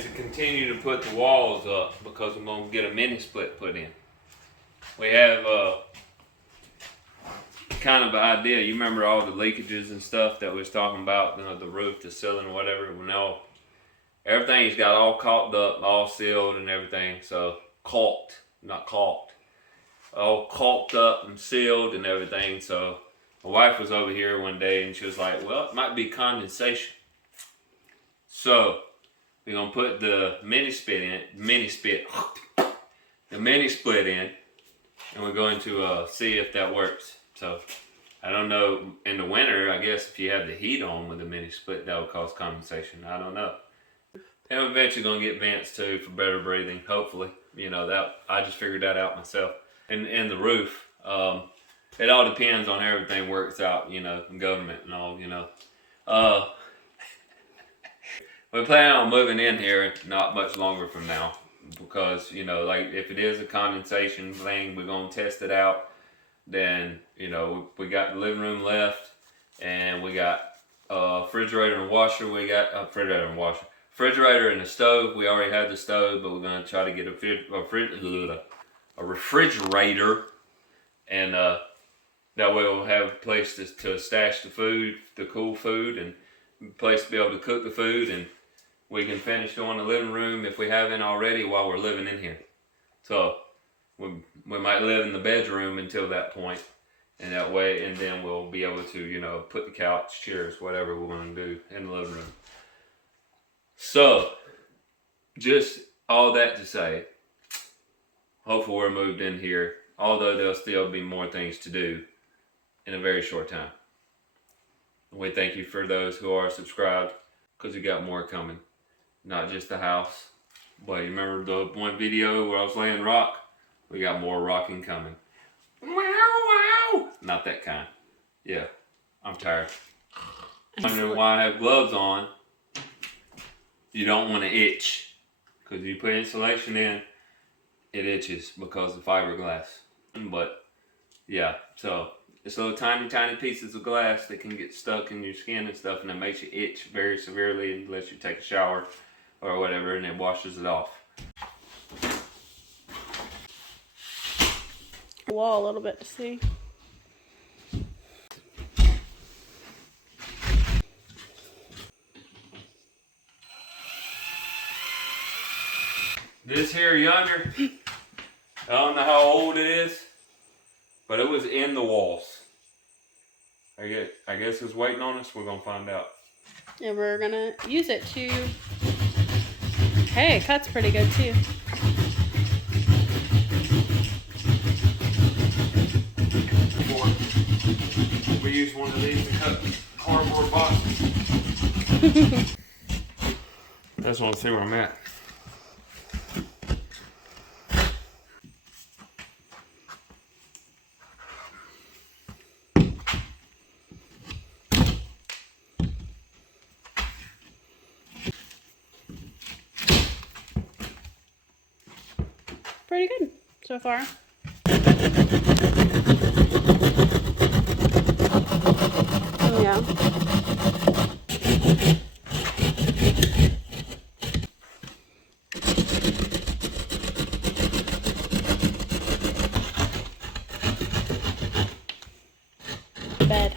is to continue to put the walls up because we're going to get a mini split put in. We have kind of an idea. You remember all the leakages and stuff that we was talking about, you know, the roof, the ceiling, whatever. We know everything's got all caulked up, all sealed and everything. So caulked, not caulked. All caulked up and sealed and everything. So my wife was over here one day and she was like, well, it might be condensation. So we're gonna put the mini split in, the mini split in, and we're going to see if that works. So I don't know, in the winter, I guess if you have the heat on with the mini split, that will cause condensation. I don't know. And I'm eventually gonna get vents too for better breathing, hopefully. You know, that I just figured that out myself. And the roof, it all depends on how everything works out, you know, government and all, you know. We're planning on moving in here not much longer from now because, you know, like if it is a condensation thing, we're going to test it out. Then, you know, we got the living room left and we got a refrigerator and washer. We got a refrigerator and a stove. We already had the stove, but we're going to try to get a refrigerator, and that way we'll have a place to stash the food, the cool food, and a place to be able to cook the food, and we can finish doing the living room if we haven't already while we're living in here. So we might live in the bedroom until that point, and that way, and then we'll be able to, you know, put the couch, chairs, whatever we're going to do in the living room. So just all that to say, hopefully we're moved in here, although there'll still be more things to do in a very short time. We thank you for those who are subscribed, because we got more coming. Not just the house, but you remember the one video where I was laying rock? We got more rocking coming. Wow, wow! Not that kind. Yeah, I'm tired. Wondering why I have gloves on. You don't want to itch, because you put insulation in, it itches because of fiberglass. But yeah, so it's little tiny pieces of glass that can get stuck in your skin and stuff, and it makes you itch very severely unless you take a shower or whatever, and it washes it off. Wall a little bit to see. This here yonder, I don't know how old it is, but it was in the walls. I guess it's waiting on us. We're gonna find out. And we're gonna use it to. Hey, it cuts pretty good too. We use one of these to cut cardboard boxes. I just want to see where I'm at. Pretty good so far. Yeah. Bed.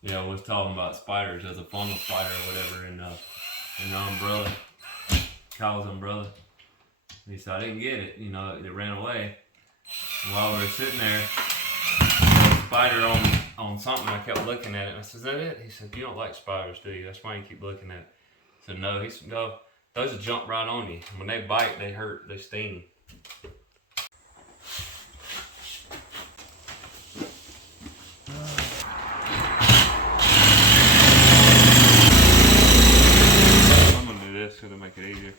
Yeah, I was talking about spiders. There's a funnel spider or whatever in the umbrella, Kaale's umbrella. He said, I didn't get it, you know, it ran away. And while we were sitting there, there was a spider on something. I kept looking at it. And I said, is that it? He said, you don't like spiders, do you? That's why you keep looking at it. I said, no. He said, no, those will jump right on you. When they bite, they hurt, they sting. This to make it easier.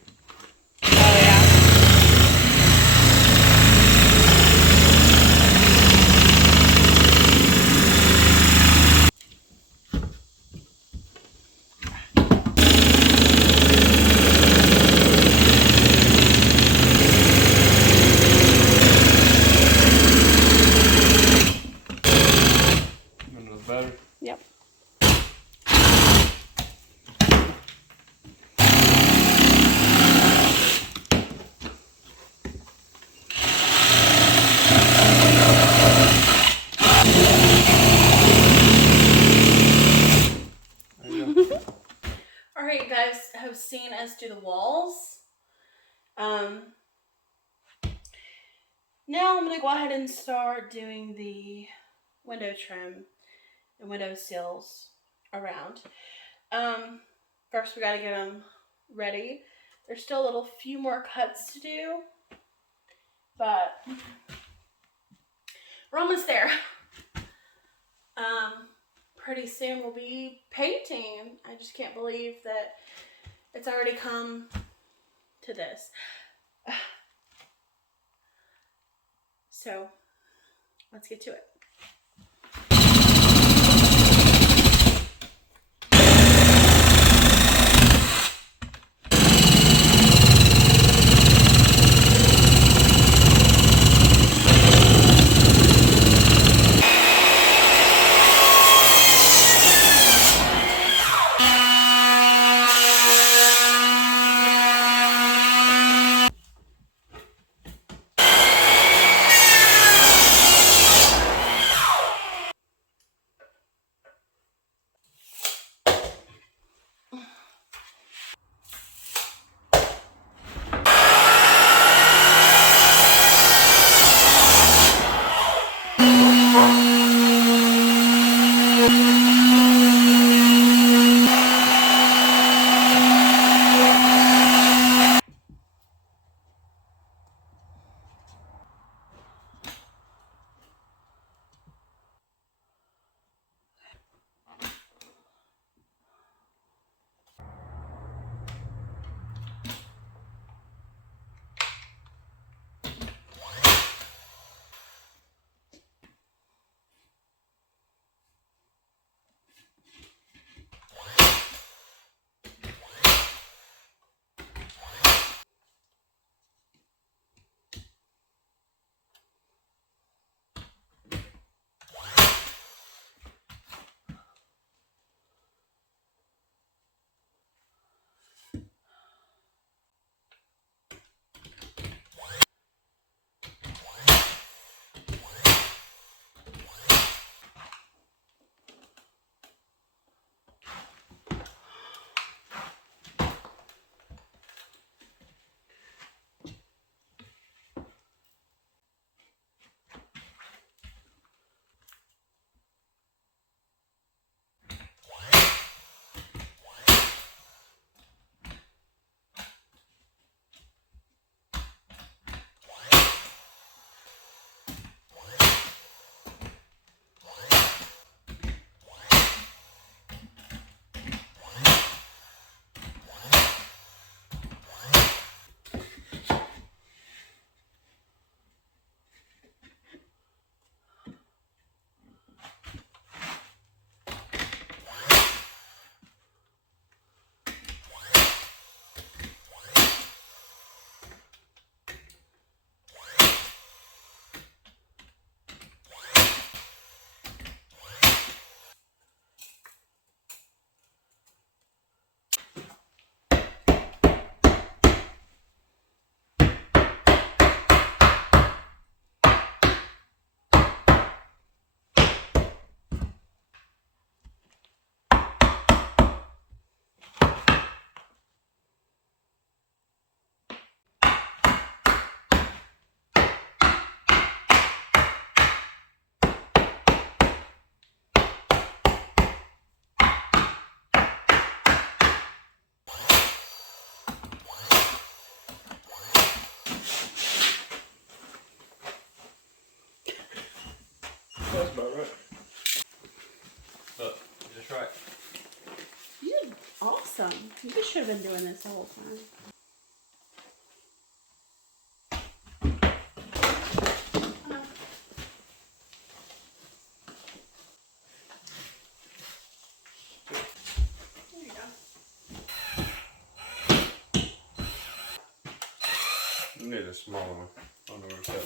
Oh yeah. Yep. Alright, you guys have seen us do the walls. Now I'm going to go ahead and start doing the window trim and window sills around. First we got to get them ready. There's still a little few more cuts to do, but we're almost there. Pretty soon we'll be painting. I just can't believe that it's already come to this. So let's get to it. That's about right. Look, just right. You did awesome. You should have been doing this the whole time. There you go. You need a smaller one. I don't know where it's at.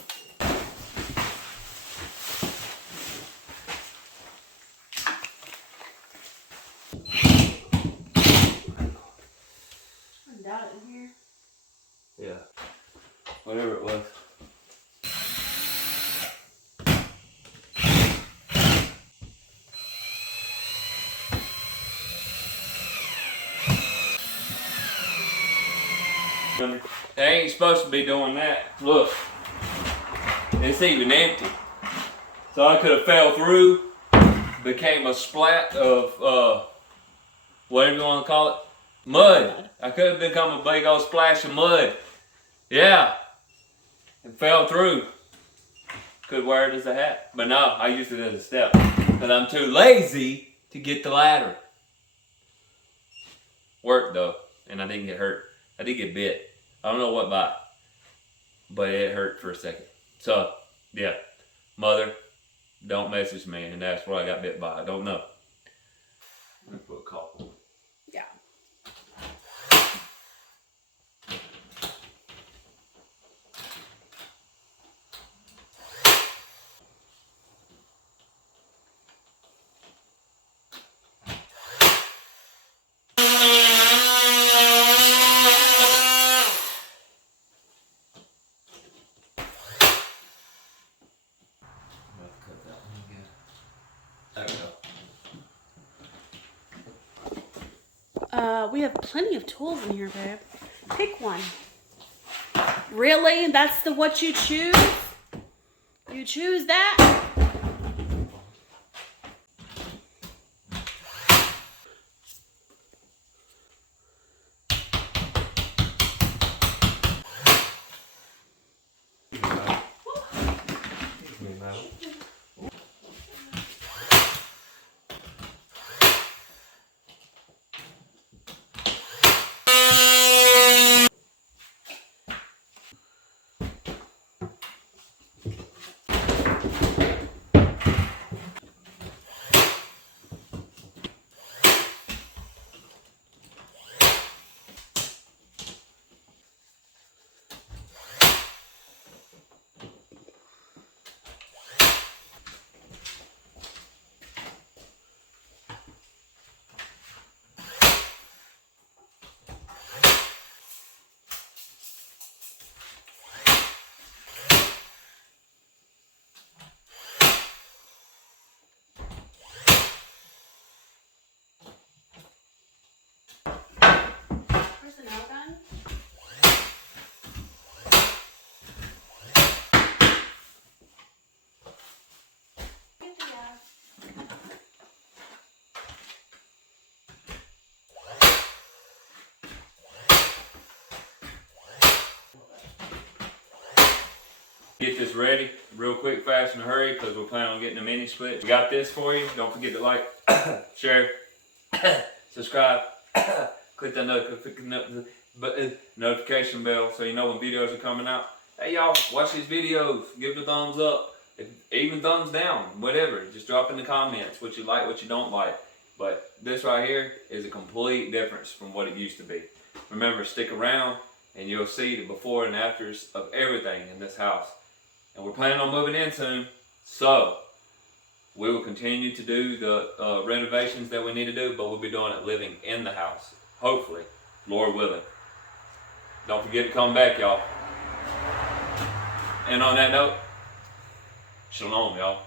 They ain't supposed to be doing that. Look, it's even empty. So I could have fell through, became a splat of whatever you want to call it, mud. I could have become a big old splash of mud. Yeah, and fell through. Could wear it as a hat, but no, I used it as a step because I'm too lazy to get the ladder. Worked though, and I didn't get hurt. I did get bit. I don't know what bite, but it hurt for a second. So, yeah, mother, don't message me and that's what I got bit by. I don't know. I'm gonna put a couple. Yeah. There we go. We have plenty of tools in here, babe. Pick one. Really? That's the what you choose? You choose that? Where's the nail gun? Get the Get this ready real quick, fast, and hurry because we're planning on getting a mini split. We got this for you. Don't forget to like, share, subscribe, click that notification bell so you know when videos are coming out. Hey y'all, watch these videos. Give the thumbs up, even thumbs down, whatever. Just drop in the comments what you like, what you don't like. But this right here is a complete difference from what it used to be. Remember, stick around and you'll see the before and afters of everything in this house. And we're planning on moving in soon, so we will continue to do the renovations that we need to do, but we'll be doing it living in the house, hopefully, Lord willing. Don't forget to come back, y'all. And on that note, shalom, y'all.